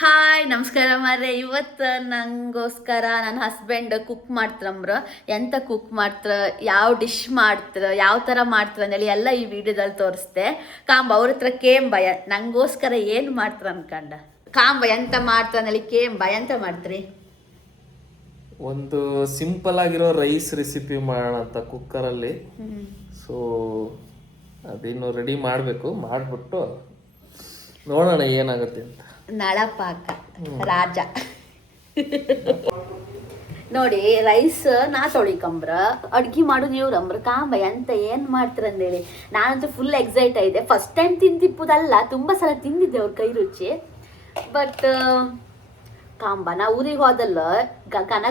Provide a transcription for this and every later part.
Hi ನಮಸ್ಕಾರ ಮಾರ್ರೆ. ಇವತ್ತು ನಂಗೋಸ್ಕರ ನನ್ನ ಹಸ್ಬೆಂಡ್ ಕುಕ್ ಮಾಡ್ತಾರಂಬ್ರ. ಎಂತ ಕುಕ್ ಮಾಡ್ತಾರ, ಯಾವ ಡಿಶ್ ಮಾಡ್ತಾರ, ಯಾವ ಥರ ಮಾಡ್ತಾರ ಅಂದೇಳಿ ಎಲ್ಲ ಈ ವಿಡಿಯೋದಲ್ಲಿ ತೋರಿಸ್ದೆ. ಕಾಂಬ ಅವ್ರ ಹತ್ರ ಕೇಂಬ ನಂಗೋಸ್ಕರ ಏನು ಮಾಡ್ತಾರ ಅನ್ಕಂಡ. ಕಾಂಬ ಎಂತ ಮಾಡ್ತಾರ ಅಂದೇಳಿ ಕೇಂಬ ಎಂತ ಮಾಡ್ತೀರಿ? ಒಂದು ಸಿಂಪಲ್ ಆಗಿರೋ ರೈಸ್ ರೆಸಿಪಿ ಮಾಡೋಣ ಅಂತ ಕುಕ್ಕರಲ್ಲಿ. ಸೊ ಅದೇನು ರೆಡಿ ಮಾಡಬೇಕು, ಮಾಡಿಬಿಟ್ಟು ನೋಡೋಣ ಏನಾಗುತ್ತೆ ಅಂತ. ನಳಪಾಕ ರಾಜ ನೋಡಿ. ರೈಸ್ ನಾ ತೊಳಿಕಂಬ್ರ, ಅಡ್ಗೆ ಮಾಡೋದು ಇವ್ರಂಬ್ರ. ಕಾಂಬ ಎಂತ ಏನು ಮಾಡ್ತಾರಂದೇಳಿ ನಾನಂತೂ ಫುಲ್ ಎಕ್ಸೈಟ್ ಆಗಿದೆ. ಫಸ್ಟ್ ಟೈಮ್ ತಿಂದಿಪ್ಪುದಲ್ಲ, ತುಂಬ ಸಲ ತಿಂದಿದ್ದೆ ಅವ್ರ ಕೈ ರುಚಿ. ಬಟ್ ಕಾಂಬ ನಾ ಊರಿಗೆ ಹೋದಲ್ಲ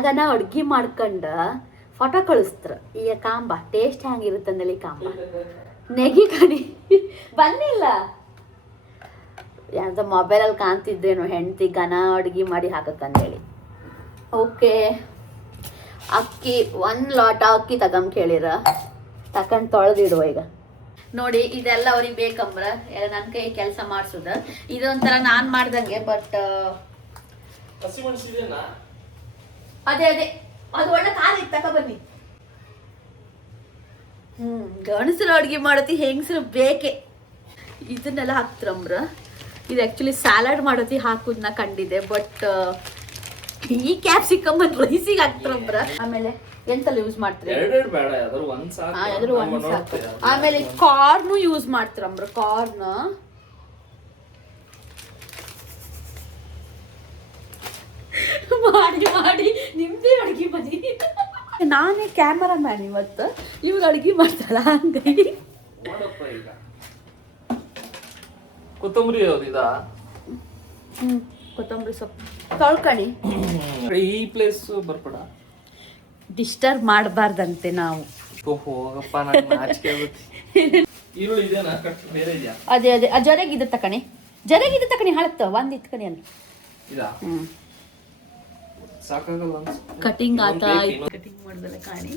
ಗನ ಅಡ್ಗೆ ಮಾಡ್ಕೊಂಡು ಫೋಟೋ ಕಳಿಸ್ತ್ರ. ಈಗ ಕಾಂಬ ಟೇಸ್ಟ್ ಹೆಂಗಿರುತ್ತಂದೇಳಿ ಕಾಂಬ ನೆಗಿ ಕಣಿ ಬಂದಿಲ್ಲ. ಯಾವ್ದು ಮೊಬೈಲಲ್ಲಿ ಕಾಣ್ತಿದ್ರೇನು ಹೆಂಡತಿ ಗನ ಅಡ್ಗೆ ಮಾಡಿ ಹಾಕಕ್ಕಂದೇಳಿ. ಓಕೆ, ಅಕ್ಕಿ 1 ಲೋಟ ಅಕ್ಕಿ ತಗೊಂಡ್ ಕೇಳಿರ, ತಕೊಂಡ್ ತೊಳೆದಿಡುವ. ಈಗ ನೋಡಿ ಇದೆಲ್ಲ ಅವ್ರಿಗೆ ಬೇಕಂಬ್ರ, ಎಲ್ಲ ನನ್ನ ಕೈ ಕೆಲಸ ಮಾಡಿಸೋದು. ಇದೊಂಥರ ನಾನು ಮಾಡ್ದಂಗೆ. ಬಟ್ ಅದೇ ಅದು ಒಳ್ಳೆ ಖಾರ ಇತ್ತು, ತಕ ಬನ್ನಿ. ಗಣಸರು ಅಡ್ಗೆ ಮಾಡತಿ, ಹೆಂಗಸರು ಬೇಕೆ. ಇದನ್ನೆಲ್ಲ ಹಾಕ್ತಿರಂಬ್ರ. ಇದು ಆ್ಯಕ್ಚುಲಿ ಸ್ಯಾಲಡ್ ಮಾಡೋತಿ ಹಾಕೋದನ್ನ ಕಂಡಿದೆ. ಬಟ್ ಈ ಕ್ಯಾಪ್ಸಿಕಮ್ ರೈಸಿಗೆ ಹಾಕ್ತಾರಂಬ್ರ. ಆಮೇಲೆ ಎಂತೆಲ್ಲ ಯೂಸ್ ಮಾಡ್ತೀರಿ? ಆಮೇಲೆ ಕಾರ್ನು ಯೂಸ್ ಮಾಡ್ತಾರಂಬ್ರ. ಕಾರ್ನ್ ಮಾಡಿ ಮಾಡಿ ನಿಮ್ದೇ ಅಡ್ಗೆ ಮನೆ. ನಾನೇ ಕ್ಯಾಮರಾ ಮ್ಯಾನ್ ಇವತ್ತು, ಇವಾಗ ಅಡ್ಗೆ ಮಾಡ್ತಾಳ ಹಂಗಾಗಿ. ಕೊತ್ತಂಬರಿ ಯಾವ್ದಿದ? ಕೊತ್ತಂಬರಿ ಸೊಪ್ಪು ತೊಳ್ಕಣಿ. ಈ ಪ್ಲೇಸ್ ಬರ್ಬೇಡ, ಡಿಸ್ಟರ್ಬ್ ಮಾಡಬಾರ್ದಂತೆ ನಾವು. ಈರುಳ್ಳಿ ಇದೆನಾ? ಬೇರೆ ಇದೆಯಾ? ಅದೇ ಜರೆಗಿದೆ ತಕಣಿ, ಜರೆಗಿದೆ ತಕಣಿ. ಹಳತ್ತ ಒಂದ್ ಇತ್ಕಣಿ ಅಲ್ಲ. ಸಾಕಾಗಲ್ಲ. ಕಟಿಂಗ್ ಆತ, ಕಟಿಂಗ್ ಮಾಡ್ದಲ್ಲ ಕಾಣಿ.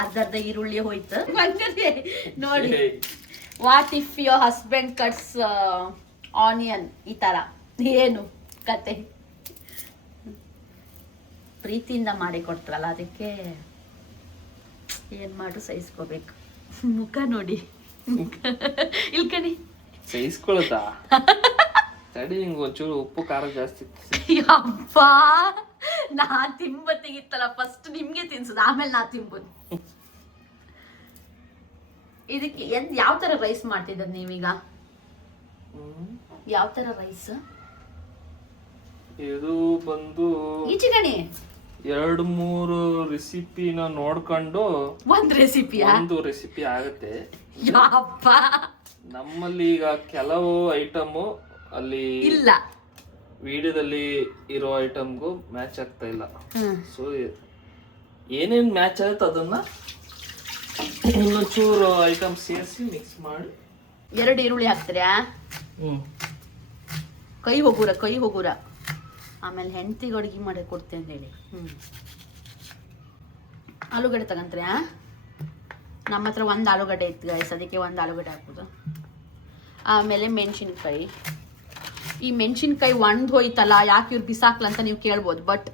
ಅರ್ಧ ಈರುಳ್ಳಿ ಹೋಯ್ತು ನೋಡಿ. What if your husband cuts onion? ಈ ತರ ಏನು ಕತೆ? ಪ್ರೀತಿಯಿಂದ ಮಾಡಿ ಕೊಡ್ತಾರಲ್ಲ, ಅದಕ್ಕೆ ಏನ್ ಮಾಡು ಸಹಿಸ್ಕೋಬೇಕು. ಮುಖ ನೋಡಿ ಇಲ್ಕಣಿ ಸಹಿಸ್ಕೊಳತಾ? ತಡಿ, ಹಿಂಗ ಒಂಚೂರು ಉಪ್ಪು ಖಾರ ಜಾಸ್ತಿ. ಅಪ್ಪ ನಾ ತಿಂಬತ್ತಿಗಿತ್ತಲ್ಲ, ಫಸ್ಟ್ ನಿಮ್ಗೆ ತಿನ್ಸುದು, ಆಮೇಲೆ ನಾ ತಿಂಬೋದು. ಇದಕ್ಕೆ ಯಾವ ತರ ರೈಸ್ ಮಾಡ್ತಿದ್ದ ನೀವೀಗ? ಯಾವ ತರ ರೈಸ್? ಇದು ಬಂದು ಈಚಿಗಣಿ 2-3 ರೆಸಿಪಿನ ನೋಡ್ಕೊಂಡು ಒಂದು ರೆಸಿಪಿ ಆಗುತ್ತೆ. ಯಪ್ಪ ನಮ್ಮಲ್ಲಿ ಈಗ ಕೆಲವು ಐಟಮ್ ಅಲ್ಲಿ ಇಲ್ಲ, ವಿಡಿಯೋದಲ್ಲಿ ಇರೋ ಐಟಮ್ಗೂ ಮ್ಯಾಚ್ ಆಗ್ತಾ ಇಲ್ಲ. ಸೊ ಏನೇನ್ ಮ್ಯಾಚ್ ಆಗುತ್ತೆ ಅದನ್ನ ಇನ್ನೊಂಚೂರು ಐಟಮ್ ಸೇರಿಸಿ ಮಿಕ್ಸ್ ಮಾಡಿ. 2 ಈರುಳ್ಳಿ ಹಾಕ್ತೀರಾ? ಕೈ ಹೋಗುರ. ಆಮೇಲೆ ಹೆಂಡತಿಗೆ ಅಡುಗೆ ಮಾಡಿ ಕೊಡ್ತೇನೆ ಹೇಳಿ. ಆಲೂಗಡ್ಡೆ ತಗೊಂತೀರಾ? ನಮ್ಮ ಹತ್ರ 1 ಆಲೂಗಡ್ಡೆ ಇತ್ತು ಗೈಸ್, ಅದಕ್ಕೆ 1 ಆಲೂಗಡ್ಡೆ ಹಾಕೋದು. ಆಮೇಲೆ ಮೆಣಸಿನ್ಕಾಯಿ. ಈ ಮೆಣಸಿನ್ಕಾಯಿ ಒಣದ್ ಹೋಯ್ತಲ್ಲ, ಯಾಕೆ ಇವ್ರು ಬಿಸಾಕ್ಲ ಅಂತ ನೀವು ಕೇಳ್ಬೋದು. ಬಟ್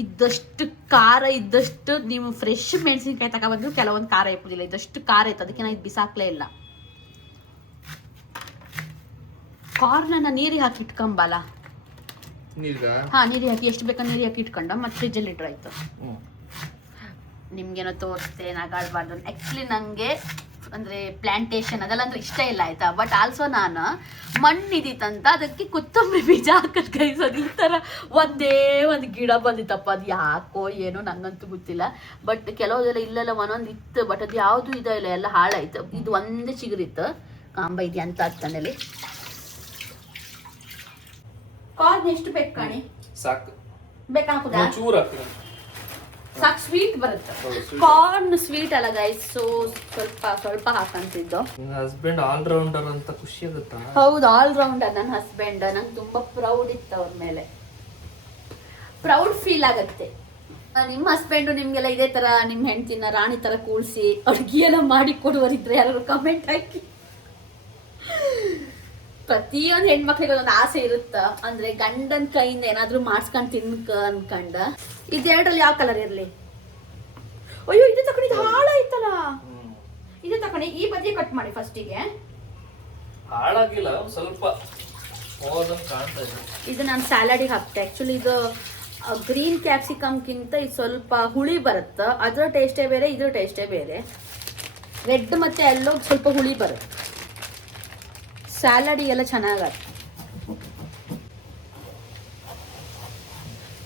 ಇದ್ದಷ್ಟು ಖಾರ ಇದ್ದಷ್ಟು ನೀವು ಫ್ರೆಶ್ ಮೆಣಸಿನ್ಕಾಯಿ ತಗೊಬಂದ್ರು ಕೆಲವೊಂದು ಖಾರ ಇಪ್ಪುದಿಲ್ಲ. ಇದಷ್ಟು ಖಾರ ಇತ್ತು, ಅದಕ್ಕೆ ನಾನು ಇದು ಬಿಸಾಕ್ಲೇ ಇಲ್ಲ. ಕಾರ್ನ ನೀರಿಗೆ ಹಾಕಿ ಇಟ್ಕೊಂಬಲ್ಲ. ನೀರಿಗೆ ಹಾಕಿ ಎಷ್ಟು ಬೇಕಾ ನೀರಿಗೆ ಹಾಕಿ ಇಟ್ಕೊಂಡ ಮತ್ತೆ ಫ್ರಿಜ್ಜಲ್ಲಿ ಇಟ್ರೆ ಆಯ್ತು. ನಿಮ್ಗೇನೋ ತೋರಿಸ್ತೆ, ನಗಾಡ್ಬಾರ್ದು. ಆ್ಯಕ್ಚುಲಿ ನನಗೆ ಅಂದರೆ ಪ್ಲಾಂಟೇಶನ್ ಅದೆಲ್ಲ ಅಂದ್ರೆ ಇಷ್ಟ ಇಲ್ಲ, ಆಯ್ತಾ. ಬಟ್ ಆಲ್ಸೋ ನಾನು ಮಣ್ಣಿದಿತ್ತಂತ ಅದಕ್ಕೆ ಕೊತ್ತಂಬರಿ ಬೀಜ ಹಾಕದ್ ಕೈಸೋದು. ಈ ಥರ ಒಂದೇ ಒಂದು ಗಿಡ ಬಂದಿತ್ತಪ್ಪ, ಅದು ಯಾಕೋ ಏನೋ ನಂಗಂತೂ ಗೊತ್ತಿಲ್ಲ. ಬಟ್ ಕೆಲವುದೆಲ್ಲ ಇಲ್ಲೆಲ್ಲ ಒಂದೊಂದು ಇತ್ತು, ಬಟ್ ಅದು ಯಾವುದು ಇಲ್ಲ, ಎಲ್ಲ ಹಾಳಾಯ್ತು. ಇದು ಒಂದೇ ಚಿಗುರಿತ್ತು. ಕಾಂಬ ಇದೆ ಅಂತ ಅರ್ಥನಲ್ಲಿ. ಕಾರ್ನ್ ಎಷ್ಟು ಬೇಕು ಕಾಣಿ? ಸಾಕು ಬೇಕಾಗುದಾ? ಸಾಕು, ಸ್ವೀಟ್ ಬರುತ್ತೆ. ಕಾರ್ನ್ ಸ್ವೀಟ್ ಅಲ್ಲ ಗೈಸ್, ಸೊ ಸ್ವಲ್ಪ ಹಾಕಂತಿದ್ದು. ಹಸ್ಬೆಂಡ್ ಆಲ್ ರೌಂಡರ್ ಅಂತ ಖುಷಿ ಆಗುತ್ತಾ? ಹೌದು, ಆಲ್ ರೌಂಡರ್ ನನ್ನ ಹಸ್ಬೆಂಡ್. ನಂಗೆ ತುಂಬಾ ಪ್ರೌಡ್ ಇತ್ತು ಅವ್ರ ಮೇಲೆ, ಪ್ರೌಡ್ ಫೀಲ್ ಆಗತ್ತೆ. ನಿಮ್ಮ ಹಸ್ಬೆಂಡು ನಿಮ್ಗೆಲ್ಲ ಇದೇ ತರ ನಿಮ್ಮ ಹೆಂಡತಿನ ರಾಣಿ ತರ ಕೂಳ್ಸಿ ಅಡ್ಗೆ ಎಲ್ಲ ಮಾಡಿ ಕೊಡುವರಿದ್ರೆ ಯಾರು ಕಮೆಂಟ್ ಹಾಕಿ. ಪ್ರತಿಯೊಂದು ಹೆಣ್ಮಕ್ಳಿಗೆ ಒಂದೊಂದು ಆಸೆ ಇರುತ್ತ, ಅಂದ್ರೆ ಗಂಡನ ಕೈಯಿಂದ ಏನಾದ್ರೂ ಮಾಡ್ಸ್ಕೊಂಡ್ ತಿನ್ಕ ಅನ್ಕಂಡ. ಇದೆರಡರಲ್ಲಿ ಯಾವ ಕಲರ್ ಇರ್ಲಿ? ಅಯ್ಯೋ ಇದು ತಕೊಂಡಿ, ಇದು ಹಾಳಾಯ್ತಲ್ಲ. ಇದು ತಕೊಂಡಿ, ಈ ಬದಿಯ ಕಟ್ ಮಾಡಿ ಫಸ್ಟಿಗೆ. ಹಾಳಾಗಿಲ್ಲ, ಸ್ವಲ್ಪ ಕಾಣ್ತಾ ಇದೆ. ಇದು ನಾನು ಸ್ಯಾಲಡಿಗೆ ಹಾಕ್ತೆ. ಆಕ್ಚುಲಿ ಇದು ಗ್ರೀನ್ ಕ್ಯಾಪ್ಸಿಕಮ್ಗಿಂತ ಇದು ಸ್ವಲ್ಪ ಹುಳಿ ಬರುತ್ತೆ. ಅದರ ಟೇಸ್ಟೇ ಬೇರೆ, ಇದ್ರ ಟೇಸ್ಟೇ ಬೇರೆ. ರೆಡ್ ಮತ್ತೆ ಎಲ್ಲೋ ಸ್ವಲ್ಪ ಹುಳಿ ಬರುತ್ತೆ. ಸ್ಯಾಲಡಿಗೆಲ್ಲ ಚೆನ್ನಾಗತ್ತೆ.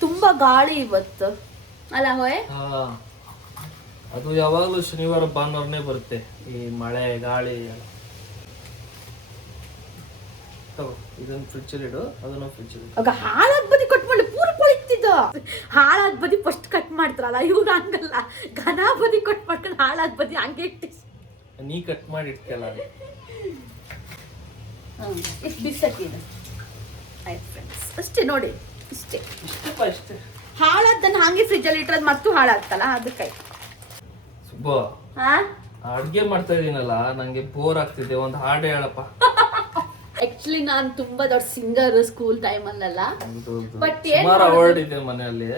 ತುಂಬಾ ಗಾಳಿ ಇವತ್ತು ಅಲ್ಲ ಹೋಯ್? ಅದು ಯಾವಾಗಲೂ ಶನಿವಾರ ಭಾನುವಾರನೇ ಬರುತ್ತೆ, ಈ ಮಳೆ ಗಾಳಿ ಎಲ್ಲ. ಇದನ್ನ ಫ್ರಿಡ್ಜ್ ಇಡು, ಅದನ್ನ ಫ್ರಿಡ್ಜ್ ಇಡು. ಆಗ ಹಾಳಾದ ಬದಿ ಕಟ್ ಮಾಡಿ ಪೂರ ಕೊಳಿತಿದ್ದ. ಹಾಳಾದ ಬದಿ ಫಸ್ಟ್ ಕಟ್ ಮಾಡ್ತಾರಲ್ಲ ಇವ್ರು ಹಂಗಲ್ಲ, ಘನ ಬದಿ ಕಟ್ ಮಾಡ್ಕೊಂಡು ಹಾಳಾದ ಬದಿ ಹಂಗೆ ಇಟ್ಟು ನೀ ಕಟ್ ಮಾಡಿ ಇಟ್ಕಲ್ಲ. ಇಷ್ಟು ಬಿಸಕ್ಕಿದೆ ಆಯ್ತು ಫ್ರೆಂಡ್ಸ್, ಅಷ್ಟೇ ನೋಡಿ, ಇಷ್ಟೇ ಅಷ್ಟೇ. ಹಾಳಾದ್ದನ್ನ ಹಾಗೆ ಫ್ರಿಜ್ ಅಲ್ಲಿ ಇಟ್ಟರೆ ಮತ್ತು ಹಾಳಾಗ್ತಲ್ಲ, ಅದಕ್ಕೆ. ಸುಬ್ಬ, ಅಡ್ಗೆ ಮಾಡ್ತಾ ಇದೀನಲ್ಲ, ನಂಗೆ ಬೋರ್ ಆಗ್ತಿದೆ, ಒಂದು ಹಾಡು ಹೇಳಪ್ಪ. ಆಕ್ಚುಲಿ ನಾನು ತುಂಬಾ ದೊಡ್ಡ ಸಿಂಗರ್ ಸ್ಕೂಲ್ ಟೈಮ್ ಅಲ್ಲೆಲ್ಲ, ಬಟ್ ಸುಮಾರು ಅವಾರ್ಡ್ ಇದೆ ಮನೆಯಲ್ಲಿ.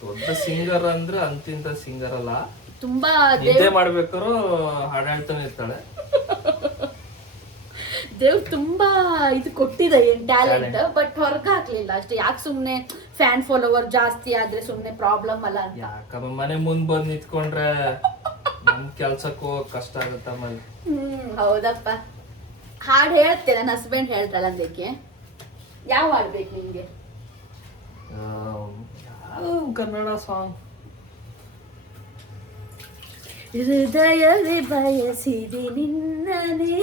ದೊಡ್ಡ ಸಿಂಗರ್ ಅಂದ್ರೆ ಅಂತಿಂತ ಸಿಂಗರ್ ಅಲ್ಲ, ತುಂಬಾ ನಿದ್ದೆ ಮಾಡ್ಬೇಕಾದ್ರು ಹಾಡು ಹೇಳ್ತಾನೆ ಇರ್ತಾಳೆ. ದೇವ್ರು ತುಂಬಾ ಇದು ಕೊಟ್ಟಿದೆ ಟ್ಯಾಲೆಂಟ್, ಬಟ್ ಹೊರಗೆ ಹಾಕ್ಲಿಲ್ಲ ಅಷ್ಟೇ. ಯಾಕೆ ಸುಮ್ನೆ ಫ್ಯಾನ್ ಫಾಲೋವರ್ ಜಾಸ್ತಿ ಆದ್ರೆ ಸುಮ್ನೆ ಪ್ರಾಬ್ಲಮ್ ಅಲ್ಲ ಅಂತ. ಯಾಕಮ್ಮ ಮನೆ ಮುಂದ್ ಬಂದ್ ನಿಂತ್ಕೊಂಡ್ರೆ ನಮ್ ಕೆಲ್ಸಕ್ಕೆ ಹೋಗಕ್ ಕಷ್ಟ ಆಗುತ್ತೆ ಆಮೇಲೆ. ಹೌದಪ್ಪ. ಹಾಡು ಹೇಳ್ತೆ, ನನ್ನ ಹಸ್ಬೆಂಡ್ ಹೇಳ್ತಾಳ ಅದಕ್ಕೆ. ಯಾವ ಹಾಡ್ಬೇಕು ನಿಮ್ಗೆ? ಕನ್ನಡ ಸಾಂಗ್. ಹೃದಯವೇ ಬಯಸಿದೆ ನಿನ್ನನೆ.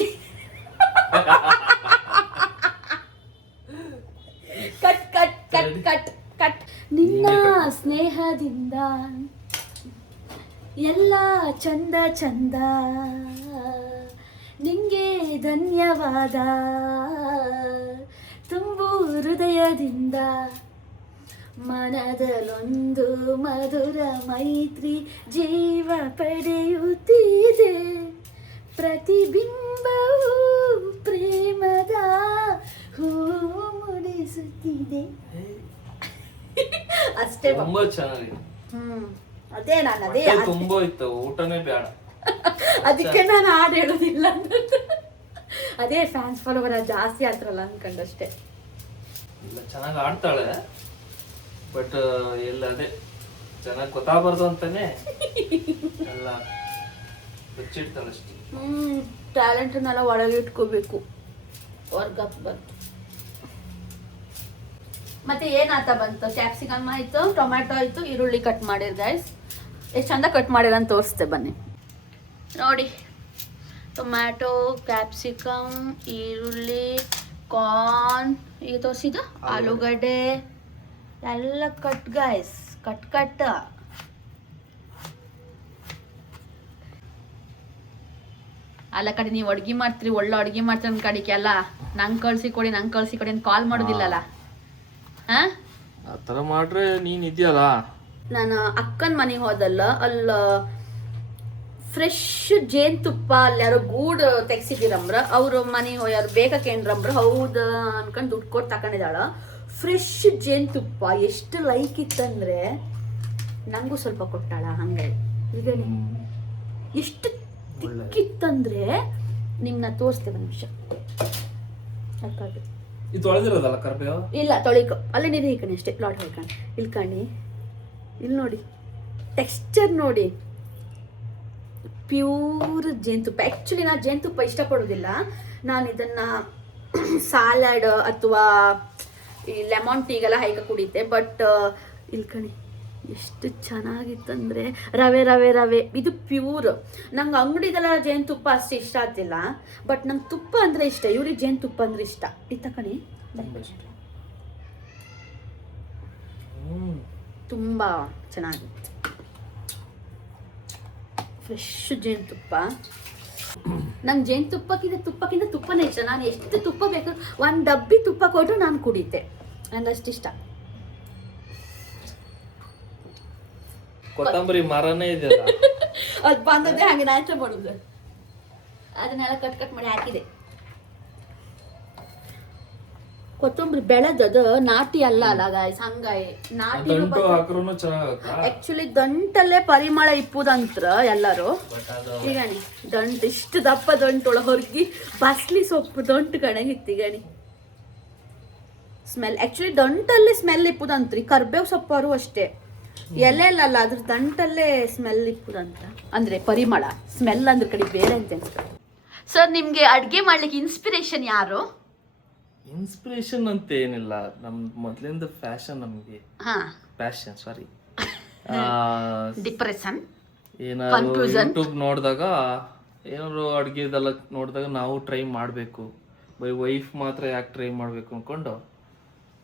Cut cut cut cut cut. ನಿನ್ನ ಸ್ನೇಹದಿಂದ ಎಲ್ಲ ಚಂದ ಚಂದ, ನಿಂಗೆ ಧನ್ಯವಾದ ತುಂಬು ಹೃದಯದಿಂದ. ಮನದಲ್ಲೊಂದು ಮಧುರ ಮೈತ್ರಿ ಜೀವ ಪಡೆಯುತ್ತಿದೆ, ಪ್ರತಿಬಿಂಬವು ಪ್ರೇಮದ ಹೂ ಮುಡಿಸುತ್ತಿದೆ. ಅಷ್ಟೇ ತುಂಬಾ ಚೆನ್ನಾಗಿದೆ. ಅದೇ ನಾನು ಅದೇ ತುಂಬಾ ಇತ್ತು, ಊಟನೇ ಬೇಡ. ಅದಕ್ಕೆ ನಾನು ಹಾಡು ಹೇಳೋದಿಲ್ಲ. ಅದೇ ಫ್ಯಾನ್ಸ್ ಫಾಲೋವರ್ ಜಾಸ್ತಿ ಆತ್ರಲ್ಲ ಅನ್ಕೊಂಡಷ್ಟೇ. ಇಲ್ಲ, ಚೆನ್ನಾಗಿ ಆಡ್ತಾಳೆ, ಬಟ್ ಎಲ್ಲ ಅದೇ ಚೆನ್ನಾಗಿ ಗೊತ್ತಾಗಬಾರ್ದು ಅಂತಾನೆ ಎಲ್ಲ ಬಚ್ಚಿಡ್ತಾಳೆ ಅಷ್ಟೇ. ಟ್ಯಾಲೆಂಟ್ನೆಲ್ಲ ಒಳಗೆ ಇಟ್ಕೋಬೇಕು, ಹೊರ್ಗಾಕ್ಬಾರ್ದು. ಮತ್ತೆ ಏನಾತ ಬಂತು? ಕ್ಯಾಪ್ಸಿಕಮ್ ಆಯ್ತು, ಟೊಮ್ಯಾಟೊ ಆಯ್ತು, ಈರುಳ್ಳಿ ಕಟ್ ಮಾಡಿರ್ ಗೈಸ್. ಎಷ್ಟು ಚಂದ ಕಟ್ ಮಾಡಿರ ಅಂತ ತೋರಿಸ್ತೆ ಬನ್ನಿ ನೋಡಿ. ಟೊಮ್ಯಾಟೊ, ಕ್ಯಾಪ್ಸಿಕಮ್, ಈರುಳ್ಳಿ, ಕಾರ್ನ್, ಈಗ ತೋರಿಸಿದ ಆಲೂಗಡ್ಡೆ ಎಲ್ಲ ಕಟ್ ಗೈಸ್, ಕಟ್ ಕಟ್. ಅಲ್ಲ ಕಡೆ ನೀವು ಅಡ್ಗೆ ಮಾಡ್ತೀರಿ, ಒಳ್ಳೆ ಅಡ್ಗೆ ಮಾಡ್ತೀರಿ ಅಂದ್ ಕಡಿಕೆ ಅಲ್ಲ, ನಂಗೆ ಕಳ್ಸಿ ಕೊಡಿ ಅಂತ ಕಾಲ್ ಮಾಡೋದಿಲ್ಲಲ್ಲ. ಆ ಥರ ಮಾಡ್ರೆ ನೀನ್ ಇದೆಯಲ್ಲ. ನಾನು ಅಕ್ಕನ ಮನೆಗೆ ಹೋದಲ್ಲ, ಅಲ್ಲ ಫ್ರೆಶ್ ಜೇನುತುಪ್ಪ ಅಲ್ಲಿ ಯಾರೋ ಗೂಡು ತೆಗ್ಸಿದಿರಂಬ್ರ, ಅವ್ರ ಮನೆಗೆ ಹೋಗ್ಯಾರು ಬೇಕಾಕೇನ್ರಂಬ್ರ. ಹೌದು ಅನ್ಕೊಂಡು ದುಡ್ಡು ಕೊಟ್ಟು ತಕೊಂಡಿದ್ದಾಳ. ಫ್ರೆಶ್ ಜೇನುತುಪ್ಪ ಎಷ್ಟು ಲೈಕ್ ಇತ್ತಂದ್ರೆ ನಂಗೂ ಸ್ವಲ್ಪ ಕೊಟ್ಟಾಳ. ಹಂಗೆ ಈಗ ಎಷ್ಟು ತಿಕ್ಕಿತ್ತಂದ್ರೆ ನಿಮ್ನ ತೋರಿಸ್ತೇವೆ ಒಂದು ನಿಮಿಷ. ಇದು ತೊಳೆದಿರೋದಲ್ಲ ಕರ್ಬೇವು? ಇಲ್ಲ, ತೊಳಿಕೊ, ಅಲ್ಲೇ ನೀರು ಹೀಕಣಿ ಅಷ್ಟೇ. ಪ್ಲಾಟ್ ಹೇಳ್ಕಣಿ, ಇಲ್ಲಿ ಕಣಿ, ಇಲ್ಲಿ ನೋಡಿ ಟೆಕ್ಸ್ಚರ್ ನೋಡಿ, ಪ್ಯೂರ್ ಜೇನುತುಪ್ಪ. ಆ್ಯಕ್ಚುಲಿ ನಾನು ಜೇನುತುಪ್ಪ ಇಷ್ಟಪಡೋದಿಲ್ಲ. ನಾನು ಇದನ್ನು ಸಾಲಡ್ ಅಥವಾ ಈ ಲೆಮನ್ ಟೀಗೆಲ್ಲ ಹಾಕಿ ಕುಡಿತೆ. ಬಟ್ ಇಲ್ಲಿ ಕಣಿ ಎಷ್ಟು ಚೆನ್ನಾಗಿತ್ತಂದರೆ ರವೆ ರವೆ ರವೆ. ಇದು ಪ್ಯೂರ್. ನಂಗೆ ಅಂಗಡಿದೆಲ್ಲ ಜೇನುತುಪ್ಪ ಅಷ್ಟು ಇಷ್ಟ ಆಗ್ತಿಲ್ಲ, ಬಟ್ ನಂಗೆ ತುಪ್ಪ ಅಂದರೆ ಇಷ್ಟ. ಇವ್ರಿಗೆ ಜೇನುತುಪ್ಪ ಅಂದರೆ ಇಷ್ಟ. ಇತ್ತ ಕಣಿ ತುಂಬ ಚೆನ್ನಾಗಿತ್ತು. ಫ್ರೆಶ್ ಜೇನುತುಪ್ಪ. ನಂಗೆ ಜೇನುತುಪ್ಪಕ್ಕಿಂತ ತುಪ್ಪನೇ ಇಷ್ಟ. ನಾನು ಎಷ್ಟು ತುಪ್ಪ ಬೇಕು, ಒಂದು ಡಬ್ಬಿ ತುಪ್ಪ ಕೊಟ್ಟರು ನಾನು ಕುಡಿತೆ. ನಂಗೆ ಅಷ್ಟಿಷ್ಟ. ಕೊತ್ತಂಬರಿ ಮರನೇ ಇದೆಯಲ್ಲ, ಅದು ಬಂದದ್ದೇ ಹಾಗೆ ನಾಚ ಮಾಡೋದು. ಅದನ್ನೆಲ್ಲ ಕಟ್ ಮಾಡಿ ಹಾಕಿದೆ. ಕೊತ್ತಂಬರಿ ಬೆಳೆದದು ನಾಟಿ ಅಲ್ಲ ಅಲ್ಲ ಗಾಯ್ಸ್, ಹಂಗಾಯಿ ನಾಟಿ ಆಕ್ಚುಲಿ ದಂಟಲ್ಲೇ ಪರಿಮಳ ಇಪ್ಪುದಂತ್ರ ಎಲ್ಲರೂ. ಈಗಣಿ ದಂಟು ಇಷ್ಟು ದಪ್ಪ ದಂಟೊಳ ಹೊರಗಿ ಬಸ್ಲಿ ಸೊಪ್ಪು ದಂಟು ಕಣಗಿತ್ತು ಈಗಣಿ ಸ್ಮೆಲ್. ಆಕ್ಚುಲಿ ದಂಟಲ್ಲೇ ಸ್ಮೆಲ್ ಇಪ್ಪುದಂತ್ರಿ, ಕರ್ಬೇವು ಸೊಪ್ಪರು ಅಷ್ಟೇ, ಎಲೆ ಅಲ್ಲ ಅದ್ರ ದಂಟಲ್ಲೇ ಸ್ಮೆಲ್ ಇಪ್ಪುದಂತ, ಅಂದ್ರೆ ಪರಿಮಳ. ಸ್ಮೆಲ್ ಅಂದ್ರೆ ಕಡೆ ಬೇರೆ ಅಂತ ಅನ್ಸ್ತದೆ. ಸರ್ ನಿಮ್ಗೆ ಅಡ್ಗೆ ಮಾಡ್ಲಿಕ್ಕೆ ಇನ್ಸ್ಪಿರೇಷನ್ ಯಾರು? ಇನ್ಸ್ಪಿರೇಷನ್ ಅಂತ ಏನಿಲ್ಲ, ನಮ್ ಮೊದ್ಲಿಂದ ಫ್ಯಾಷನ್, ನಮ್ಗೆ ಪ್ಯಾಷನ್ ಸಾರಿ ಡಿಪ್ರೆಷನ್ ಏನಾದ್ರು ಯೂಟ್ಯೂಬ್ ನೋಡಿದಾಗ ಏನಾದ್ರು ಅಡ್ಗೆದೆಲ್ಲ ನೋಡಿದಾಗ ನಾವು ಟ್ರೈ ಮಾಡಬೇಕು, ಬೈ ವೈಫ್ ಮಾತ್ರ ಯಾಕೆ ಟ್ರೈ ಮಾಡಬೇಕು ಅನ್ಕೊಂಡು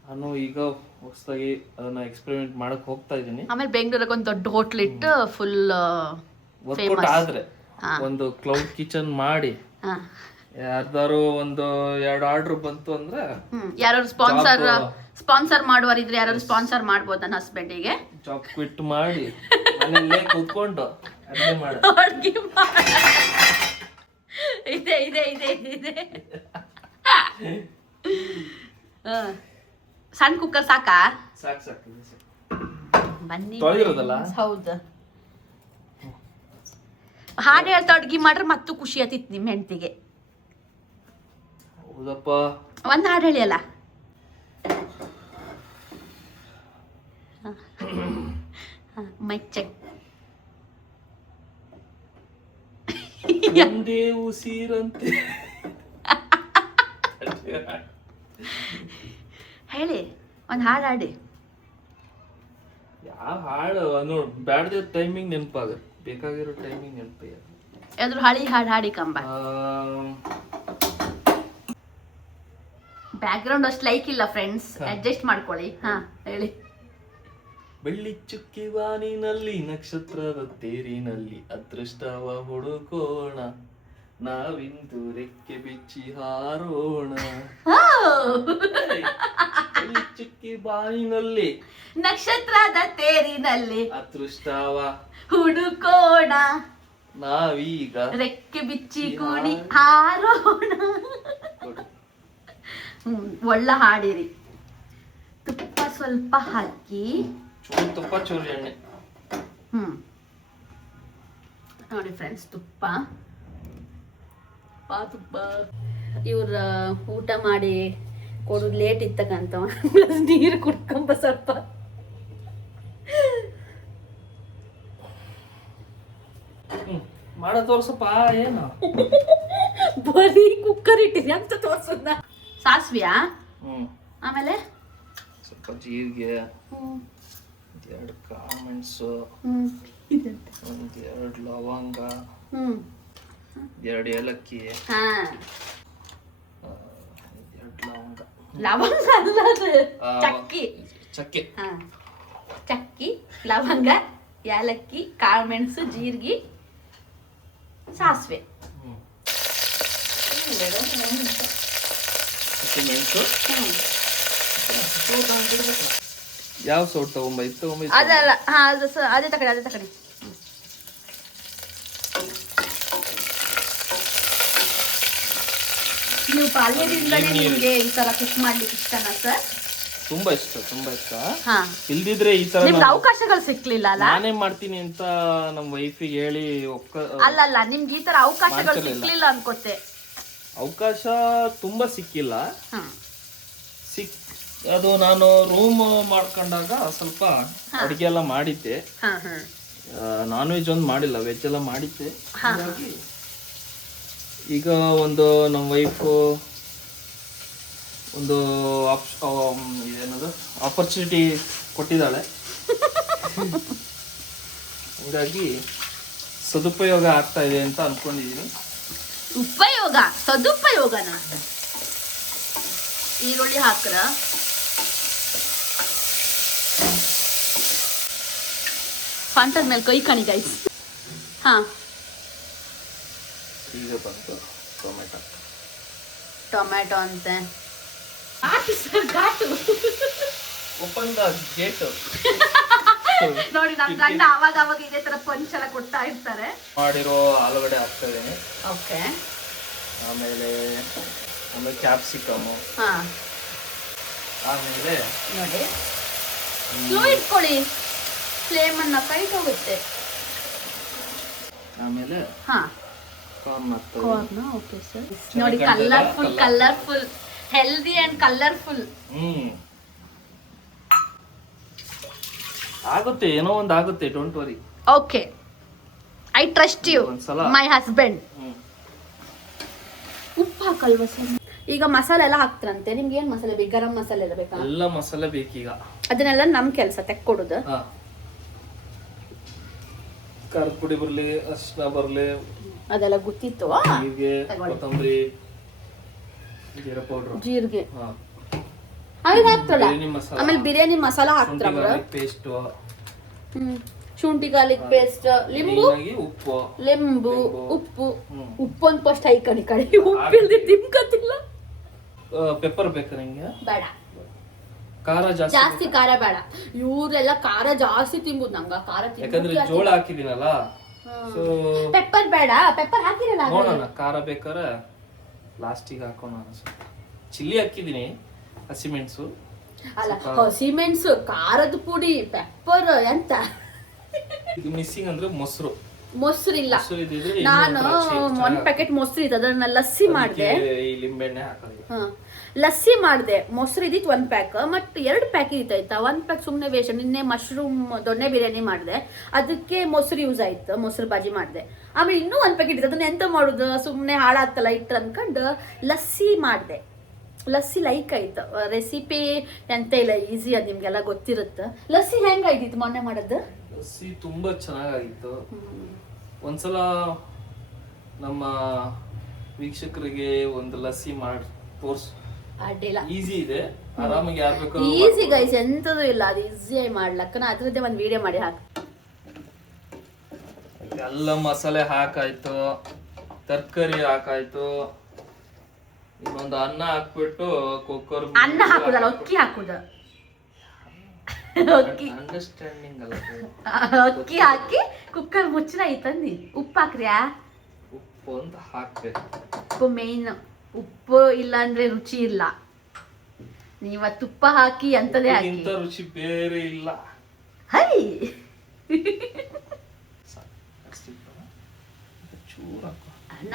ನಾನು ಈಗ ಹೊಸದಾಗಿ ಅದನ್ನ ಎಕ್ಸ್ಪೆರಿಮೆಂಟ್ ಮಾಡಕ್ ಹೋಗ್ತಾ ಇದ್ದೀನಿ. ಆಮೇಲೆ ಬೆಂಗಳೂರಿಗೆ ಒಂದು ದೊಡ್ಡ ಹೋಟ್ಲ್ ಇಟ್ಟು ಫುಲ್ ವರ್ಕೌಟ್ ಆದ್ರೆ ಒಂದು ಕ್ಲೌಡ್ ಕಿಚನ್ ಮಾಡಿ ಯಾರ್ದಾರು ಒಂದು 2 ಆರ್ಡರ್ ಬಂತು ಅಂದ್ರೆ ಯಾರು ಸ್ಪಾನ್ಸರ್ ಮಾಡುವರಿದ್ರೆ ಯಾರು ಸ್ಪಾನ್ಸರ್ ಮಾಡ್ಬೋದು ನನ್ನ ಹಸ್ಬೆಂಡಿಗೆ. ಜಾಬ್ ಕ್ವಿಟ್ ಮಾಡಿ ಮನೆಯಲ್ಲೇ ಕೂತ್ಕೊಂಡು ಅಡುಗೆ ಮಾಡಿ ಇದೆ ಇದೆ ಇದೆ ಇದೆ ಸಣ್ಣ ಕುಕ್ಕರ್ ಸಾಕಾ? ಸಾಕು ಬನ್ನಿ ತೊಳೆದಿರೋದಲ್ಲ. ಹೌದು, ಹಾಡು ಹೇಳ್ತಾ ಅಡ್ಗೆ ಮಾಡ್ರೆ ಮತ್ತೂ ಖುಷಿ ಆತಿತ್ತು ನಿಮ್ಮ ಹೆಂಡತಿಗೆ. ಹೌದಪ್ಪ, ಒಂದು ಹಾಡು ಹೇಳಿ ಅಲ್ಲ. Mic check. ಒಂದೇ ಉಸಿರಂತೆ ಹೇಳಿ, ಒಂದು ಹಾಡು ಹಾಡಿ. ಯಾವ ಹಾಡು ನೋಡ್, ಬ್ಯಾಡ್ದ ಟೈಮಿಂಗ್ ನೆನಪಾಗುತ್ತೆ, ಬೇಕಾಗಿರೋ ಟೈಮಿಂಗ್ ನೆನಪು. ಯಾವ್ದು ಹಳಿ ಹಾಡು ಹಾಡಿ ಕಂಬ. ಬ್ಯಾಕ್ ಗ್ರೌಂಡ್ ಅಷ್ಟು ಲೈಕ್ ಇಲ್ಲ ಫ್ರೆಂಡ್ಸ್, ಅಡ್ಜಸ್ಟ್ ಮಾಡ್ಕೊಳ್ಳಿ. ಹಾ ಹೇಳಿ. ಬೆಳ್ಳಿ ಚುಕ್ಕಿ ವಾನಿನಲ್ಲಿ ನಕ್ಷತ್ರದ ತೇರಿನಲ್ಲಿ ಅದೃಷ್ಟವ ಹುಡುಕೋಣ, ನಾವಿಂದು ರೆಕ್ಕೆ ಬಿಚ್ಚಿ ಹಾರೋಣ. ಬೆಳ್ಳಿ ಚುಕ್ಕಿ ಬಾನಿನಲ್ಲಿ ನಕ್ಷತ್ರದ ತೇರಿನಲ್ಲಿ ಅದೃಷ್ಟವ ಹುಡುಕೋಣ, ನಾವೀಗ ರೆಕ್ಕೆ ಬಿಚ್ಚಿ ಕೂಡಿ ಹಾರೋಣ. ಒಳ್ಳೆ ಹಾಡಿರಿ. ತುಪ್ಪ ಸ್ವಲ್ಪ ಹಾಕಿ, ಚೂರು ತುಪ್ಪ ಚೂರು ಎಣ್ಣೆ. ನೋಡಿ ಫ್ರೆಂಡ್ಸ್, ತುಪ್ಪ ತುಪ್ಪ. ಇವ್ರ ಊಟ ಮಾಡಿ ಕೊಡೋದು ಲೇಟ್ ಇತ್ತಕಂತ ನೀರು ಕುಡ್ಕೊಂಬ ಸ್ವಲ್ಪ. ಮಾಡ ತೋರ್ಸಪ್ಪ. ಏನು ಬರೀ ಕುಕ್ಕರ್ ಇಟ್ಟಿರಿ ಅಂತ ತೋರ್ಸದ. ಸಾಸ್ವಿಯಾ, ಆಮೇಲೆ ಸ್ವಲ್ಪ ಜೀರಿಗೆ, 2 ಕಾಳುಮೆಣಸು, 2 ಲವಂಗ, 2 ಏಲಕ್ಕಿ, 2 ಲವಂಗ. ಲವಂಗ ಅಲ್ಲ ಅದು, ಚಕ್ಕಿ. ಚಕ್ಕೆ, ಚಕ್ಕಿ, ಲವಂಗ, ಏಲಕ್ಕಿ, ಕಾಳುಮೆಣಸು, ಜೀರಿಗೆ, ಸಾಸಿವೆ, ಮೆಣಸು. ಯಾವ ಸೌಟ್ ತಗೊಂಬ? ಅದಲ್ಲ, ಅದೇ ತಕಡೆ, ಅದೇ ತಕಡೆ. ನೀವು ಬಾಲ್ಯದಿಂದಲೇ ನಿಮ್ಗೆ ಈ ತರ ಕುಕ್ ಮಾಡ್ಲಿಕ್ಕೆ ಇಷ್ಟನಾ ಸರ್? ತುಂಬಾ ಇಷ್ಟ, ತುಂಬಾ ಇಷ್ಟ. ಇಲ್ದಿದ್ರೆ ಈ ತರ ನಿಮ್ಗೆ ಅವಕಾಶಗಳು ಸಿಕ್ಲಿಲ್ಲ ಅಲ್ಲ? ನಾನೇ ಮಾಡ್ತೀನಿ ಅಂತ ನಮ್ಮ ವೈಫಿಗೆ ಹೇಳಿ ಅಲ್ಲಲ್ಲ, ನಿಮ್ಗೆ ಈ ತರ ಅವಕಾಶಗಳು ಸಿಕ್ಲಿಲ್ಲ ಅನ್ಕೋತೆ. ಅವಕಾಶ ತುಂಬಾ ಸಿಕ್ಕಿಲ್ಲ. ಅದು ನಾನು ರೂಮ್ ಮಾಡ್ಕೊಂಡಾಗ ಸ್ವಲ್ಪ ಅಡಿಗೆ ಎಲ್ಲ ಮಾಡಿದ್ದೆ. ನಾನ್ ವೆಜ್ ಒಂದು ಮಾಡಿಲ್ಲ, ವೆಜ್ ಎಲ್ಲ ಮಾಡಿದ್ದೆ. ಹಾಗಾಗಿ ಈಗ ಒಂದು ನಮ್ಮ ವೈಫು ಒಂದು ಏನದು ಆಪರ್ಚುನಿಟಿ ಕೊಟ್ಟಿದ್ದಾಳೆ. ಹಂಗಾಗಿ ಸದುಪಯೋಗ ಆಗ್ತಾ ಇದೆ ಅಂತ ಅನ್ಕೊಂಡಿದೀನಿ. ಉಪಯೋಗ ಸದುಪಯೋಗನ? ಈರುಳ್ಳಿ ಹಾಕ್ರ, ಫಂಟದ ಮೇಲೆ ಕೈ ಕಣಿ ಗೈಸ್. ಈಗ ಬಂತು ಟೊಮೆಟೊ. ಟೊಮೆಟೊ ಅಂತೆ ಓಪನ್ ದ ಗೇಟ್. ನೋಡಿ ನಮ್ಮ ಗಂಡ ಅವಾಗ ಅವಾಗ ಇದೇ ತರ ಪಂಚ್ ಎಲ್ಲ ಕೊಡ್ತಾ ಇರ್ತಾರೆ. ಮಾಡಿರೋ ಆಲೂಗಡ್ಡೆ ಹಾಕ್ತೇವೆ. ಓಕೆ. ಆಮೇಲೆ ಕ್ಯಾಪ್ಸಿಕಮ್, ಆಮೇಲೆ ನೋಡಿ ಸ್ಲೋ ಇಟ್ಕೊಳ್ಳಿ, ಫ್ಲೇಮ್ ಅನ್ನ ಕೈಟ್ ಹೋಗುತ್ತೆ. ಆಮೇಲೆ ಹಾ ಕಾರ್ನ್ ಹಾಕ್ತಾರೆ. Corn, okay sir. ನೋಡಿ ಕಲರ್ಫುಲ್ ಹೆಲ್ದಿ ಅಂಡ್ ಕಲರ್ಫುಲ್. ಆಗುತ್ತೆ, ಏನೋ ಒಂದು ಆಗುತ್ತೆ, don't worry. Okay, I trust you my husband. ಉಪ್ಪು ಹಾಕಲ್ವಾ ಸರ್? ಈಗ ಮಸಾಲೆ ಎಲ್ಲ ಹಾಕ್ತಾರಂತೆ. ನಿಮ್ಗೆ ಏನ್ ಮಸಾಲೆ ಬೇಕು? ಗರಂ ಮಸಾಲೆ ಎಲ್ಲ ಬೇಕಾ? ಎಲ್ಲ ಮಸಾಲೆ ಬೇಕೀಗ. ಅದನ್ನೆಲ್ಲ ನಮ್ ಕೆಲಸ ತೆಕ್ಕೊಡುದು. ಖಾರದ ಪುಡಿ ಬರ್ಲಿ, ಅರಿಶಿನ ಬರ್ಲಿ, ಅದೆಲ್ಲ ಗೊತ್ತಿತ್ತು. ಜೀರಿಗೆ, ಕೊತ್ತಂಬರಿ, ಜೀರಾ ಪೌಡರ್, ಜೀರಿಗೆ ಅವೆಲ್ಲ ಹಾಕ್ತಾರಲ್ಲ. ಆಮೇಲೆ ಬಿರಿಯಾನಿ ಮಸಾಲ ಹಾಕ್ತಾರ, ಪೇಸ್ಟ್, ಶುಂಠಿ ಗಾರ್ಲಿಕ್ ಪೇಸ್ಟ್, ಲಿಂಬು, ಉಪ್ಪು. ಉಪ್ಪೊಂದು ಫಸ್ಟ್ ಹೈ ಕಡೆ ಉಪ್ಪಿಲ್ದಿ ತಿನ್ಕತಿಲ್ಲ. ಪೆಪ್ಪರ್ ಬೇಕಾ ನಿಂಗೆ? ಬೇಡ, ಖಾರ ಜಾಸ್ತಿ ಖಾರ ಬೇಡ. ಇವರೆಲ್ಲ ಖಾರ ಜಾಸ್ತಿ ತಿಂಬುದು, ನಂಗ ಖಾರ ಯಾಕಂದ್ರೆ ಜೋಳ ಹಾಕಿದಿನಲ್ಲ. ಪೆಪ್ಪರ್ ಬೇಡ, ಪೆಪ್ಪರ್ ಹಾಕಿರಲ್ಲ. ನೋಡೋಣ, ಖಾರ ಬೇಕಾರೆ ಲಾಸ್ಟಿಗೆ ಹಾಕೋಣ. ಚಿಲ್ಲಿ ಹಾಕಿದೀನಿ, ಹಸಿಮೆಣಸು ಅಲ್ಲ, ಹಸಿಮೆಣಸು, ಖಾರದ ಪುಡಿ, ಪೆಪ್ಪರ್. ಎಂತ ಮಿಸ್ಸಿಂಗ್ ಅಂದ್ರೆ ಮೊಸರು. ಮೊಸರಿಲ್ಲ. ನಾನು 1 ಪ್ಯಾಕೆಟ್ ಮೊಸರು ಇತ್ತು, ಅದನ್ನ ಲಸ್ಸಿ ಮಾಡಿದೆ. ಲಿಂಬೆಣ್ಣೆ ಹಾಕೋದು. ಲಸ್ಸಿ ಮಾಡಿದೆ. ಮೊಸರು ಇದ್ದಿತ್ತು 1 ಪ್ಯಾಕ್, ಮತ್ತು 2 ಪ್ಯಾಕ್ ಇತ್ತಾಯ್ತಾ. 1 ಪ್ಯಾಕ್ ಸುಮ್ಮನೆ ವೇಸ್ಟ್. ನಿನ್ನೆ ಮಶ್ರೂಮ್ ದೊಣ್ಣೆ ಬಿರಿಯಾನಿ ಮಾಡಿದೆ, ಅದಕ್ಕೆ ಮೊಸರು ಯೂಸ್ ಆಯ್ತು, ಮೊಸರು ಬಾಜಿ ಮಾಡಿದೆ. ಆಮೇಲೆ ಇನ್ನೂ 1 ಪ್ಯಾಕೆಟ್ ಇತ್ತು, ಅದನ್ನ ಎಂತ ಮಾಡುದು, ಸುಮ್ಮನೆ ಹಾಳಾಗ್ತಲ್ಲ ಇಟ್ಟು ಅನ್ಕೊಂಡು ಲಸ್ಸಿ ಮಾಡಿದೆ. ಲಸ್ಸಿ ಲೈಕ್ ಆಯ್ತು. ರೆಸಿಪಿ ಎಂತ ಇಲ್ಲ, ಈಸಿ, ಅದು ನಿಮ್ಗೆಲ್ಲ ಗೊತ್ತಿರುತ್ತೆ. ಲಸ್ಸಿ ಹೆಂಗಾಯ್ತಿತ್ತು ಮೊನ್ನೆ ಮಾಡೋದು? ಲಸ್ಸಿ ತುಂಬಾ ಚೆನ್ನಾಗಿತ್ತು. ಒಂದ್ಸಲ ನಮ್ಮ ವೀಕ್ಷಕರಿಗೆ ಒಂದು ಲಸ್ಸಿ ಮಾಡಿ ತೋರ್ಸು. ಅಡ್ಡಿಲ್ಲ, ಈಸಿ ಇದೆ, ಆರಾಮಾಗಿ ಯಾರು ಬೇಕಾದ್ರೂ ಈಸಿ ಗೈಸ್, ಎಂತದೂ ಇಲ್ಲ, ಅದು ಈಸಿಯಾಗಿ ಮಾಡ್ಲಕ್ಕ. ನಾ ಅದ್ರದ್ದೇ ಒಂದು ವಿಡಿಯೋ ಮಾಡಿ ಹಾಕಿ. ಎಲ್ಲ ಮಸಾಲೆ ಹಾಕಾಯ್ತು, ತರಕಾರಿ ಹಾಕಾಯ್ತು, ಇನ್ನೊಂದು ಅನ್ನ ಹಾಕ್ಬಿಟ್ಟು ಕುಕ್ಕರ್. ಅನ್ನ ಹಾಕುದಲ್ಲ, ಅಕ್ಕಿ ಹಾಕುದ. ಅಂಡರ್ಸ್ಟ್ಯಾಂಡಿಂಗ್ ಅಲ್ಲ, ಅಕ್ಕಿ ಹಾಕಿ ಕುಕ್ಕರ್ ಮುಚ್ಚನ ಐತಂದಿ. ಉಪ್ಪು ಹಾಕ್ರಿಯಾ? ಉಪ್ಪು ಅಂತ ಹಾಕ್ಬೇಕು. ಉಪ್ಪು ಮೇನ್. ಉಪ್ಪು ಇಲ್ಲ ಅಂದ್ರೆ ರುಚಿ ಇಲ್ಲ. ನೀವ ತುಪ್ಪ ಹಾಕಿ ಅಂತದೇ ಹಾಕಿ, ಇಂತ ರುಚಿ ಬೇರೆ ಇಲ್ಲ. ಹೈ,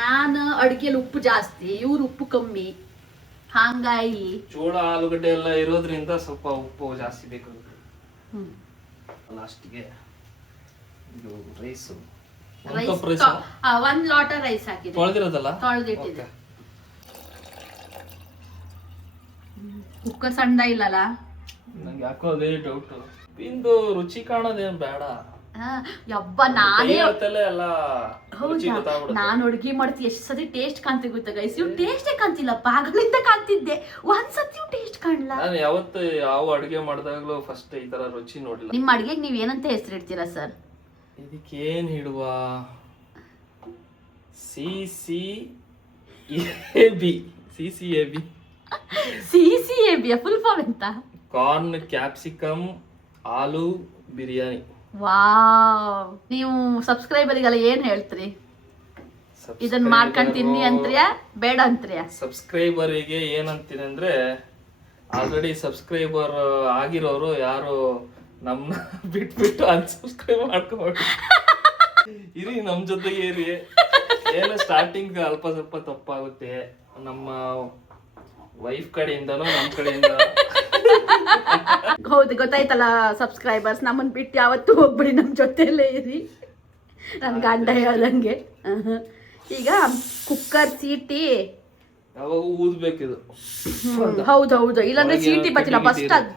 ನಾನು ಅಡಿಗೆಯಲ್ಲಿ ಉಪ್ಪು ಜಾಸ್ತಿ, ಇವ್ರು ಉಪ್ಪು ಕಮ್ಮಿ. ಹಾಂಗಾಗಿ ಜೋಳ ಆಲೂಗಡ್ಡೆ ಎಲ್ಲ ಇರೋದ್ರಿಂದ ಸ್ವಲ್ಪ ಉಪ್ಪು ಜಾಸ್ತಿ ಬೇಕು. ಲಾಸ್ಟ್ಗೆ ಇದು ರೈಸ್, 1 ಲೋಟ ರೈಸ್ ಹಾಕಿದೆ, ತೊಳೆದಿರೋದಲ್ಲ, ತೊಳೆದಿಟ್ಟಿದೆ. ಕುಕ್ಕರ್ ಸಣ್ಣ ಇಲ್ಲಲ್ಲ, ನಂಗೆ ಯಾಕೋ ಅದೇ ಡೌಟ್. ಇಂದು ರುಚಿ ಕಾಣೋದೇನ್ ಬೇಡ. ಯಬ್ಬ, ನಾನೇ ಎಲ್ಲ ನಾನು ಅಡ್ಗೆ ಮಾಡ್ತಿ ಎಷ್ಟು ಸತಿ ಟೇಸ್ಟ್ ಕಾಣ್ತಿ ಗೊತ್ತಾ ಗೈಸ್? ಇವ್ ಟೇಸ್ಟೇ ಕಾಣ್ತಿಲ್ಲಪ್ಪ, ಆಗಲಿಂದ ಕಾಣ್ತಿದ್ದೆ. ಒಂದ್ಸತಿ ಟೇಸ್ಟ್ ಕಾಣ್ಲ. ನಾನು ಯಾವತ್ತು ಯಾವ ಅಡುಗೆ ಮಾಡಿದಾಗ್ಲೂ ಫಸ್ಟ್ ಈ ತರ ರುಚಿ ನೋಡಿಲ್ಲ. ನಿಮ್ಮ ಅಡ್ಗೆಗೆ ನೀವ್ ಏನಂತ ಹೆಸರಿಡ್ತೀರಾ ಸರ್? ಇದಕ್ಕೇನ್ ಇಡುವ? CCAB. ಫುಲ್ ಫಾರ್ಮ್ ಎಂತ? ಕಾರ್ನ್ ಕ್ಯಾಪ್ಸಿಕಮ್ ಆಲೂ ಬಿರಿಯಾನಿ. ವಾವ್, ನೀವು ಸಬ್ಸ್ಕ್ರೈಬರಿಗೆಲ್ಲ ಏನ್ ಹೇಳ್ತೀರಿ? ಇದನ್ನ ಮಾಡ್ಕೊಂಡ್ ತಿನ್ನಿ ಅಂತ್ರಿಯಾ ಬೇಡ ಅಂತ್ರಿಯಾ? ಸಬ್ಸ್ಕ್ರೈಬರಿಗೆ ಏನಂತೀನಿ ಅಂದ್ರೆ, ಆಲ್ರೆಡಿ ಸಬ್ಸ್ಕ್ರೈಬರ್ ಆಗಿರೋರು ಯಾರು ನಮ್ನ ಬಿಟ್ಬಿಟ್ಟು ಅನ್ಸಬ್ಸ್ಕ್ರೈಬ್ ಮಾಡ್ಕೊಬೇಡಿ. ಇರಿ, ನಮ್ ಜೊತೆಗೆ ಇರಿ. ಏನೋ ಸ್ಟಾರ್ಟಿಂಗ್ ಅಲ್ಪ ಸ್ವಲ್ಪ ತಪ್ಪಾಗುತ್ತೆ, ನಮ್ಮ ವೈಫ್ ಕಡೆಯಿಂದನೋ ನಮ್ ಕಡೆಯಿಂದ. ಹೌದು, ಗೊತ್ತಾಯ್ತಲ್ಲ ಸಬ್ಸ್ಕ್ರೈಬರ್ಸ್, ನಮ್ಮನ್ ಬಿಟ್ಟು ಯಾವತ್ತೂ ಹೋಗ್ಬಿಡಿ, ನಮ್ ಜೊತೆಯಲ್ಲೇ ಇರಿ. ನನ್ ಗಂಡ ಹೇಳ್ದಂಗೆ. ಈಗ ಕುಕ್ಕರ್ ಸೀಟಿ ಯಾವಾಗ ಊದ್ಬೇಕಿದು. ಹೌದೌದು, ಇಲ್ಲಾಂದ್ರೆ ಸೀಟಿ ಬಚ್ಚಿಲ್ಲ ಫಸ್ಟ್ ಅದು.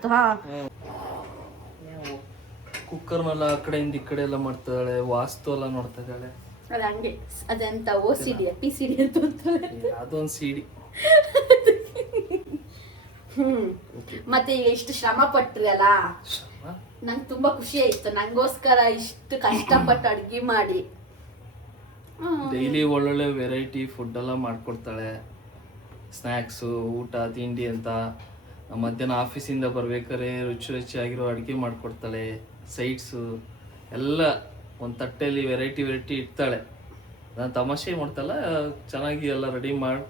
ಕುಕ್ಕರ್ನೆಲ್ಲ ಆ ಕಡೆಯಿಂದ ಈ ಕಡೆ ಎಲ್ಲ ಮಾಡ್ತಾಳೆ, ವಾಸ್ತು ಎಲ್ಲ ನೋಡ್ತಾ ಇದ್ದಾಳೆ. ಅದು ಹಂಗೆ, ಅದೆಂತ OCD PCD ಅಂತ ಅದೊಂದು ಸಿಡಿ. ಮತ್ತೆ ಎಷ್ಟು ಶ್ರಮ ಪಟ್ರಿ ಅಲ್ಲ, ನಂಗೆ ತುಂಬಾ ಖುಷಿ ಆಯ್ತು. ನಂಗೋಸ್ಕರ ಇಷ್ಟು ಕಷ್ಟಪಟ್ಟು ಅಡ್ಗೆ ಮಾಡಿ ಡೈಲಿ ಒಳ್ಳೊಳ್ಳೆ ವೆರೈಟಿ ಫುಡ್ ಎಲ್ಲ ಮಾಡ್ಕೊಡ್ತಾಳೆ. ಸ್ನ್ಯಾಕ್ಸು, ಊಟ ತಿಂಡಿ ಅಂತ. ಮಧ್ಯಾಹ್ನ ಆಫೀಸಿಂದ ಬರ್ಬೇಕಾದ್ರೆ ರುಚಿ ರುಚಿಯಾಗಿರೋ ಅಡುಗೆ ಮಾಡ್ಕೊಡ್ತಾಳೆ. ಸೈಡ್ಸು ಎಲ್ಲ ಒಂದು ತಟ್ಟೆಯಲ್ಲಿ ವೆರೈಟಿ ಇಡ್ತಾಳೆ. ನಾನು ತಮಾಷೆ ಮಾಡ್ತಾಳೆ, ಚೆನ್ನಾಗಿ ಎಲ್ಲ ರೆಡಿ ಮಾಡಿ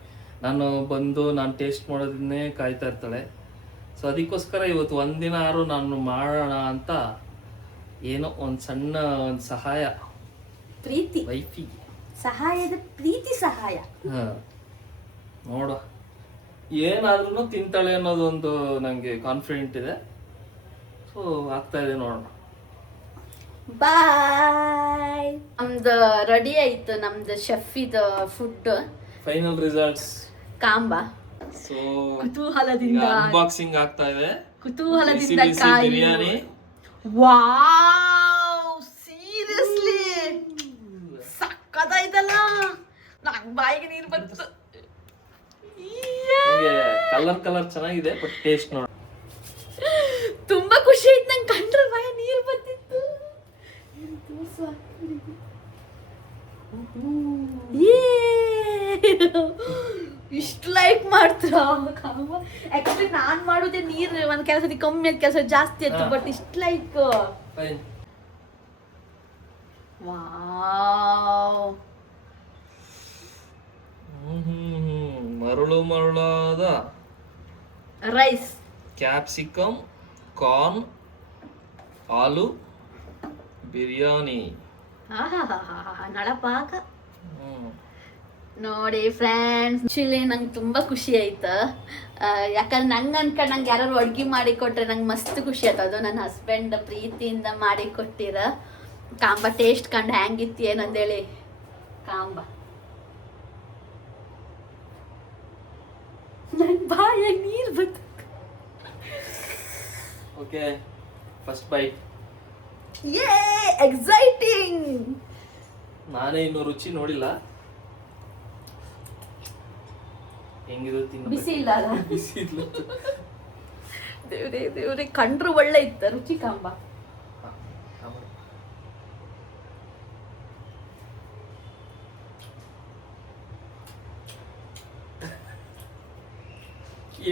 ನಾನು ಬಂದು ನಾನು ಟೇಸ್ಟ್ ಮಾಡೋದನ್ನೇ ಕಾಯ್ತಾ ಇರ್ತಾಳೆ. ಸೊ ಅದಕ್ಕೋಸ್ಕರ ಇವತ್ತು ಒಂದಿನ ನಾನು ಮಾಡೋಣ ಅಂತ ಏನೋ ಒಂದು ಸಣ್ಣ ಒಂದು ಸಹಾಯ ಪ್ರೀತಿ ವೈಫಿಗೆ. ಸಹಾಯದ ಪ್ರೀತಿ ಸಹಾಯ. ನೋಡ ಏನಾದ್ರೂ ತಿಂತಾಳೆ ಅನ್ನೋದೊಂದು ನಂಗೆ ಕಾನ್ಫಿಡೆಂಟ್ ಇದೆ. ಸೊ ಆಗ್ತಾ ಇದೆ ನೋಡೋಣ. ಬಾಯ್. ನಮ್ದು ರೆಡಿ ಆಯ್ತು, ನಮ್ದು ಶೆಫ್ ಇದ ಫುಡ್ ಫೈನಲ್ ರಿಸಲ್ಟ್ಸ್ ಕಾಂಬ. ಸೊ ಕುತೂಹಲದಿಂದ ಅನ್ಬಾಕ್ಸಿಂಗ್ ಆಗ್ತಾ ಇದೆ. ಕುತೂಹಲದಿಂದ ಬಿಸಿ ಬಿರಿಯಾನಿ. ವಾವ್, ಸೀರಿಯಸ್ಲಿ ಸಕ್ಕತ್ತಾಯ್ತಲ್ಲ. ನಂಗ್ ಬಾಯಿಗೆ ನೀರು ಬಂತು. ಕಲರ್ ಚೆನ್ನಾಗಿದೆ, ಬಟ್ ಟೇಸ್ಟ್ ನೋಡ ತುಂಬಾ ಖುಷಿ ಆಯ್ತು. ನಂಗೆ ಕಂಡ್ರೆ ಬಾಯ ನೀರು ಬಂದಿತ್ತು. ಇಷ್ಟು ಲೈಕ್ ಮಾಡ್ತಾರ. ಆಕ್ಚುಲಿ ನಾನ್ ಮಾಡೋದೇ ನೀರು ಒಂದ್ ಕೆಲಸ ಕಮ್ಮಿ ಆಯ್ತು, ಕೆಲಸ ಜಾಸ್ತಿ ಆಯ್ತು. ಬಟ್ ಇಷ್ಟು ಲೈಕ್ ವಾವ್. ಮರಳಾದ rice, capsicum, corn, aloo biryani. ನಳಪಾಕ ನೋಡಿ ಫ್ರೆಂಡ್ಸ್. ಆಕ್ಚುಲಿ ನಂಗೆ ತುಂಬಾ ಖುಷಿ ಆಯ್ತು. ಯಾಕಂದ್ರೆ ನಂಗೆ ಅನ್ಕೊಂಡು ನಂಗೆ ಯಾರು ಅಡ್ಗೆ ಮಾಡಿ ಕೊಟ್ರೆ ನಂಗೆ ಮಸ್ತ್ ಖುಷಿ ಆಯ್ತು. ಅದು ನನ್ನ ಹಸ್ಬೆಂಡ್ ಪ್ರೀತಿಯಿಂದ ಮಾಡಿ ಕೊಟ್ಟಿರ ಕಾಂಬ. ಟೇಸ್ಟ್ ಕಂಡು ಹೆಂಗಿತ್ತು ಏನಂದೇಳಿ ಕಾಂಬ. ನನ್ ಬಾಯ ನೀರ್ ಬಂತು. Okay, first bite. Yay, exciting. ನಾನೇ ಇನ್ನೂ ರುಚಿ ನೋಡಿಲ್ಲ, ಹೆಂಗಿದು ತಿನ್ನ. ಬಿಸಿ ಇಲ್ಲ ಅಲ್ಲ? ಬಿಸಿ ಇಲ್ಲ. ದೇವ್ರೆ ದೇವ್ರೆ, ಕಂಡ್ರು ಒಳ್ಳೆ ಇತ್ತ ರುಚಿ ಕಾಂಬ.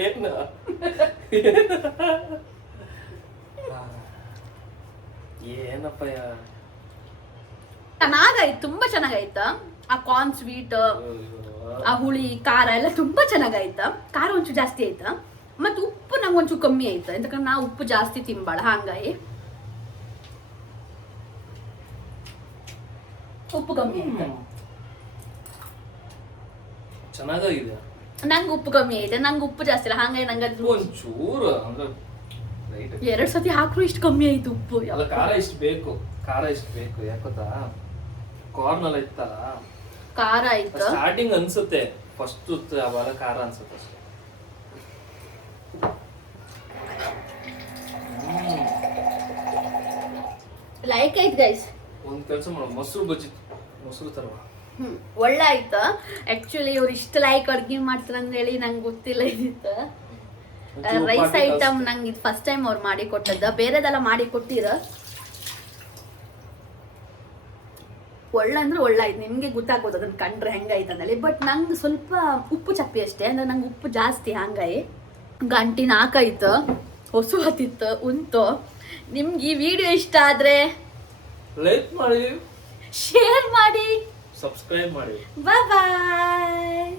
ಏನ ಏನಪ್ಪ ಚೆನ್ನಾಗಾಯ್ತು, ತುಂಬಾ ಚೆನ್ನಾಗಾಯ್ತಾ. ಆ ಕಾರ್ನ್ ಸ್ವೀಟ್, ಆ ಹುಳಿ ಖಾರ ಎಲ್ಲ ತುಂಬಾ ಚೆನ್ನಾಗಾಯ್ತಾ. ಖಾರ ಒಂಚೂರು ಜಾಸ್ತಿ ಆಯ್ತಾ, ಮತ್ತೆ ಉಪ್ಪು ನಂಗೆ ಒಂಚೂರು ಕಮ್ಮಿ ಆಯ್ತಾ. ಯಾಕಂದ್ರೆ ನಾ ಉಪ್ಪು ಜಾಸ್ತಿ ತಿನ್ಬಾಳ, ಹಂಗಾಗಿ ಉಪ್ಪು ಕಮ್ಮಿ ಆಯ್ತಾ. ಚೆನ್ನಾಗಿದೆ. ನಂಗೆ ಉಪ್ಪು ಕಮ್ಮಿ ಐತೆ, ನಂಗೆ ಉಪ್ಪು ಜಾಸ್ತಿ ಇಲ್ಲ, ಹಂಗಾಗಿ ನಂಗೆ ಒಂಚೂರು ಅಂದ್ರೆ 2 ಸತಿ ಹಾಕ್ರು ಇಷ್ಟು ಕಮ್ಮಿ ಆಯ್ತು ಉಪ್ಪು. ಅಲ್ಲ, ಖಾರ ಇಷ್ಟು ಬೇಕು, ಖಾರ ಇಷ್ಟು ಬೇಕು. ಯಾಕೊತ್ತಾ, ಕಾರ್ನ್ ಎಲ್ಲ ಇತ್ತಲ್ಲ, ಖಾರ ಆಯ್ತು. ಸ್ಟಾರ್ಟಿಂಗ್ ಅನ್ಸುತ್ತೆ, ಫಸ್ಟ್ ಅವಾಗ ಖಾರ ಅನ್ಸುತ್ತೆ ಅಷ್ಟೇ. ಲೈಕ್ ಆಯ್ತು ಗೈಸ್. ಒಂದ್ ಕೆಲಸ ಮಾಡು, ಮೊಸರು ಬಜ್ಜಿ, ಮೊಸರು ತರುವ. ಒಳ್ಳೆ ಆಯ್ತು. ಆಕ್ಚುಲಿ ಇವ್ರು ಇಷ್ಟು ಲೈಕ್ ಅಡ್ಗೆ ಮಾಡ್ತಾರ ಹೇಳಿ ನಂಗೆ ಗೊತ್ತಿಲ್ಲ ಇದಿತ್ತು. ರೈಸ್ ಐಟಮ್ ನಂಗೆ ಇದು ಫಸ್ಟ್ ಟೈಮ್ ಅವ್ರು ಮಾಡಿ ಕೊಟ್ಟದ್ದ. ಬೇರೆದೆಲ್ಲ ಮಾಡಿ ಕೊಟ್ಟಿರ. ಒಳ್ಳೆ ಅಂದ್ರೆ ಒಳ್ಳೆ ಆಯ್ತು. ನಿಮ್ಗೆ ಗೊತ್ತಾಗ್ಬೋದು ಅದನ್ನ ಕಂಡ್ರೆ ಹೆಂಗಾಯ್ತು ಅಂದೇಳಿ. ಬಟ್ ನಂಗೆ ಸ್ವಲ್ಪ ಉಪ್ಪು ಚಪ್ಪಿ ಅಷ್ಟೇ, ಅಂದ್ರೆ ನಂಗೆ ಉಪ್ಪು ಜಾಸ್ತಿ, ಹಂಗಾಗಿ ಗಂಟಿ ನಾಕಾಯ್ತು, ಹೊಸು ಹತ್ತಿತ್ತು, ಉಂಟು. ನಿಮ್ಗೆ ಈ ವಿಡಿಯೋ ಇಷ್ಟ ಆದ್ರೆ ಲೈಕ್ ಮಾಡಿ, ಶೇರ್ ಮಾಡಿ, ಸಬ್ಸ್ಕ್ರೈಬ್ ಮಾಡಿ. ಬಾಯ್ ಬಾಯ್.